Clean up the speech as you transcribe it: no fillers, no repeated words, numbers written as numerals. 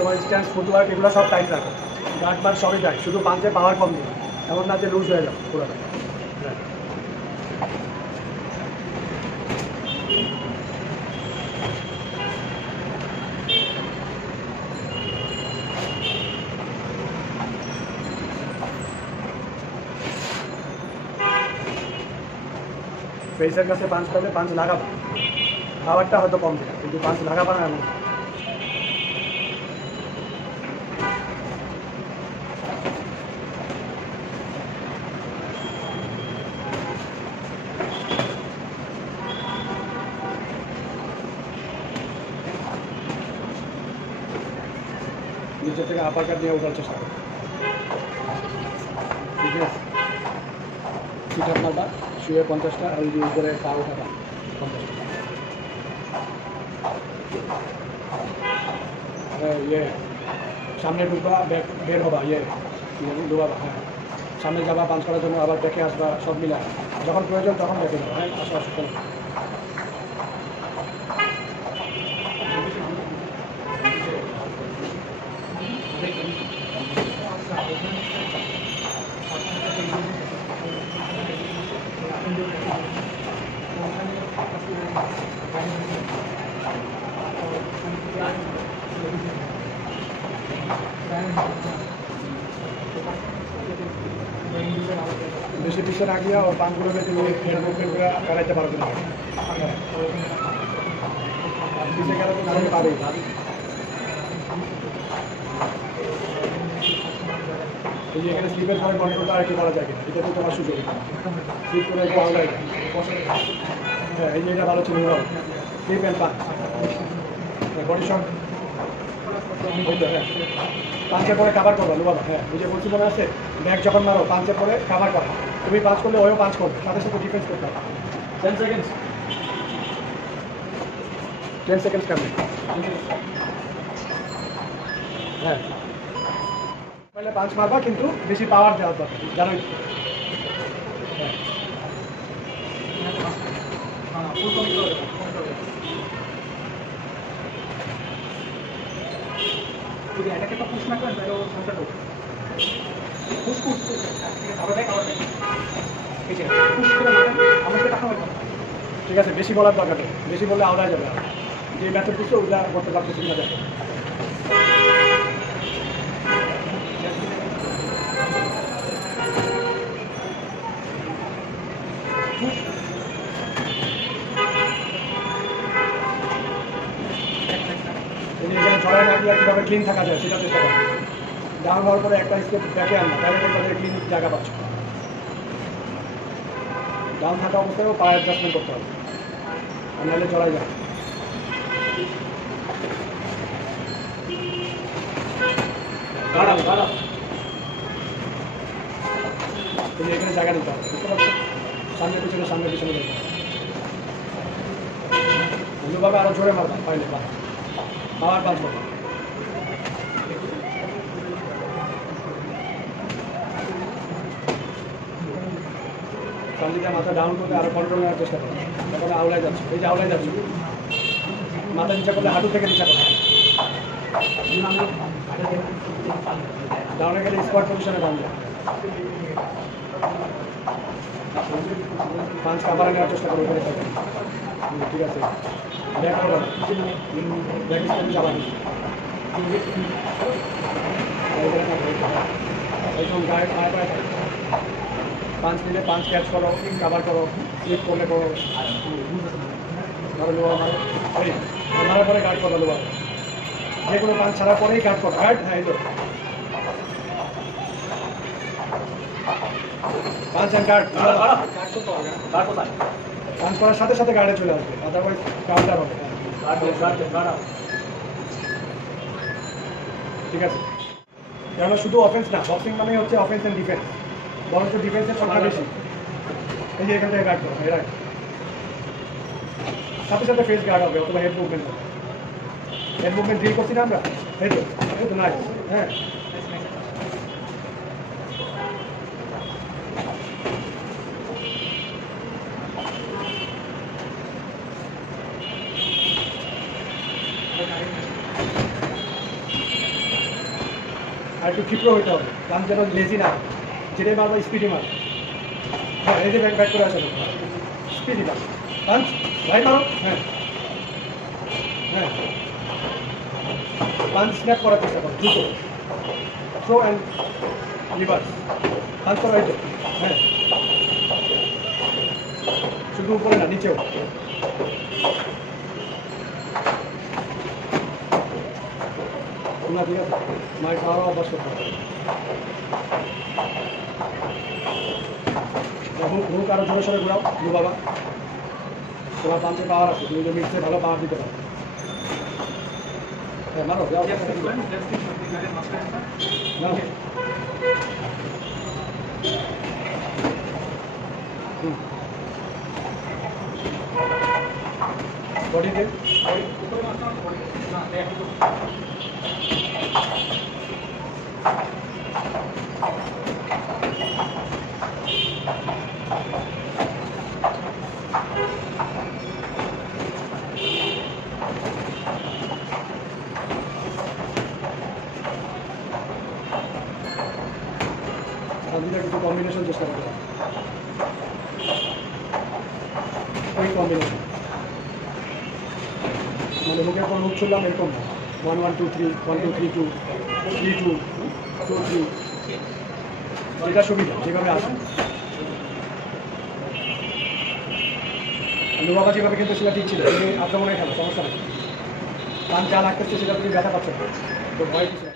তোমার stance footwork এগুলো সব টাইট রাখো, গার্ড বার সবই টাইট, শুধু পাঞ্চে পাওয়ার কম দিও, এমন না যে লুজ হয়ে যাবে পুরোটা। ফেসের কাছে পাঞ্চ করলে পাঞ্চ লাগাবা, পাওয়ারটা হয়তো কম দেবে কিন্তু পাঞ্চ লাগাবা না এমন। নিচে থেকে আপার কাট দিয়ে ওঠার চেষ্টা করো, ঠিক আছে? সিট আপ মারবা, শুয়ে 50টা, আর ওই উপরে পা ওঠাবা 50টা। ইয়ে সামনে ঢুকবা, বের হবা, ডুবাবা, হ্যাঁ সামনে যাবা পাঞ্চ করার জন্য, আবার ব্যাকে আসবা, সব মিলা যখন প্রয়োজন তখন ব্যাকে যাবা। হ্যাঁ আসো আসো চলো। বেশি পিছনে না গিয়া ও পানগুলোকে তুমি হেড মুভমেন্ট করে কাটাইতে পারবে না, পিছিয়ে গেলে তো দাঁড়িয়ে পাবেই। এই যে এখানে স্লিপের পরে কন্ট্রোলটা আর একটু করা যায় কিনা, এটা তো তোমার সুযোগ, স্লিপ করে একটু আউট হয়। হ্যাঁ এই যে এটা ভালো ছিল, slip and punch, body shot, হ্যাঁ পাঞ্চের পরে কাভার করবা লুবাবা। হ্যাঁ বুঝে বলছি মনে আছে, ব্যাক যখন মারো পাঞ্চের পরে কাভার করা, তুমি পাঞ্চ করলে ওও পাঞ্চ করবে, সাথে সাথে ডিফেন্স করতে হবে। 10 সেকেন্ডস, 10 সেকেন্ডস কামে। হ্যাঁ তাহলে পাঞ্চ মারবা কিন্তু বেশি পাওয়ার দেওয়া দরকার, জানোই। হ্যাঁ এটাকে তো পুশ না করেন তাহলে ও সংখ্যা করবে, পুশ পুশ আবার দেখ আবার দেখ, ঠিক আছে পুশ করে মারেন, আমাকে টাকা হবে। ঠিক আছে বেশি বলার দরকার নেই, বেশি বললে আওড়ায় যাবে, যে মেথড দিচ্ছে ওইটা করতে পারতেছি না। দেখো এখানে ছড়ায় না গিয়ে কীভাবে ক্লিন থাকা যায় সেটা চেষ্টা করো। ডাউন হওয়ার পরে একটা স্টেপ ব্যাকে আনবা, তাহলে তাদের ক্লিন জায়গা পাচ্ছ। ডাউন থাকা অবস্থায়ও পায়ে অ্যাডজাস্টমেন্ট করতে হবে, আর নাহলে চড়াই যাবে। তুমি এখানে জায়গা নিতে হবে, বুঝতে পারছো? সামনে পিছনে দেখবে অন্যভাবে আরো জোরে মারবা, পাইলে আবার পাঁচ করবা। চান্দিটা মাথা ডাউন করতে আরো কন্ট্রোল নেওয়ার চেষ্টা করো, তখন আওলায় যাচ্ছে, এই যে আওলায় যাচ্ছে, মাথা নিচা করলে হাঁটু থেকে নিচা করো, ডাউনে গেলে স্কোয়াড পজিশনে বাঁধবে, পাঁচ কাভারে নেওয়ার চেষ্টা করো উপরে থাকে। ঠিক আছে ব্যাক করো, ব্যাক স্টেপ চালা দিচ্ছি, একদম গায়ে পায়ে পায়ে পাঁচ দিলে পাঁচ ক্যাচ করো, কাভার করো, স্লিপ করলে করো, ধরো লোয়া মারো, মারার পরে গার্ড করো, লোয়া যে কোনো পাঁচ ছাড়ার পরেই গার্ড করো। গার্ড হ্যাঁ এই তো পাঁচ অ্যান্ড গার্ড, পাঁচ করার সাথে সাথে গার্ডে চলে আসবে, আদারওয়াইজ কাউন্টার হবে। ঠিক আছে কেননা শুধু অফেন্স না, বক্সিং মানে হচ্ছে অফেন্স অ্যান্ড ডিফেন্স, বরঞ্চ ডিফেন্সের সংখ্যা বেশি। এই যে এখান থেকে গার্ড করো, এরা সাথে সাথে ফেস গার্ড হবে অথবা হেড মুভমেন্ট হবে। হেড মুভমেন্ট ড্রিল করছি না আমরা, এই তো নাইস। হ্যাঁ একটু ক্ষিপ্র হইতে হবে, কারণ যেন লেজি না, যেটাই মারবা স্পিডে মার। হ্যাঁ, এই যে ব্যাক করে আসলে স্পিডই মার, পাঞ্চ রাইট মারো। হ্যাঁ হ্যাঁ, পাঞ্চ স্ন্যাপ করার চেষ্টা করো দ্রুত, থ্রো অ্যান্ড রিভার্স, পাঞ্চ করা হইতো। হ্যাঁ, শুধু উপরে না, নিচেও। না, ঠিক আছে, মায়ের খাওয়া অভ্যাস করতে হবে। হুক আরো জোরে সরে ঘুরাও, দু বাবা, তোমার পাঞ্চের পাওয়ার আছে, তুমি যে মিক্সে ভালো পাওয়ার দিতে পারো। হ্যাঁ, মারো, যাও। বডিতে কিছু কম্বিনেশন চেষ্টা করতে হবে, ওই কম্বিনেশন মানে মুখের পর মুখ ছুড়লাম এরকম না, 1 1 2 3 1 2 3 2 3 2 2 3, যেটা সুবিধা যেভাবে আসে। বাবা যেভাবে কিন্তু সেটা ঠিক ছিল, তুমি আক্রমণে খেলো, সমস্যা নেই, কারণ যা লাগতেছে সেটা তুমি ব্যথা পাচ্ছ না, তো ভয় কিছু।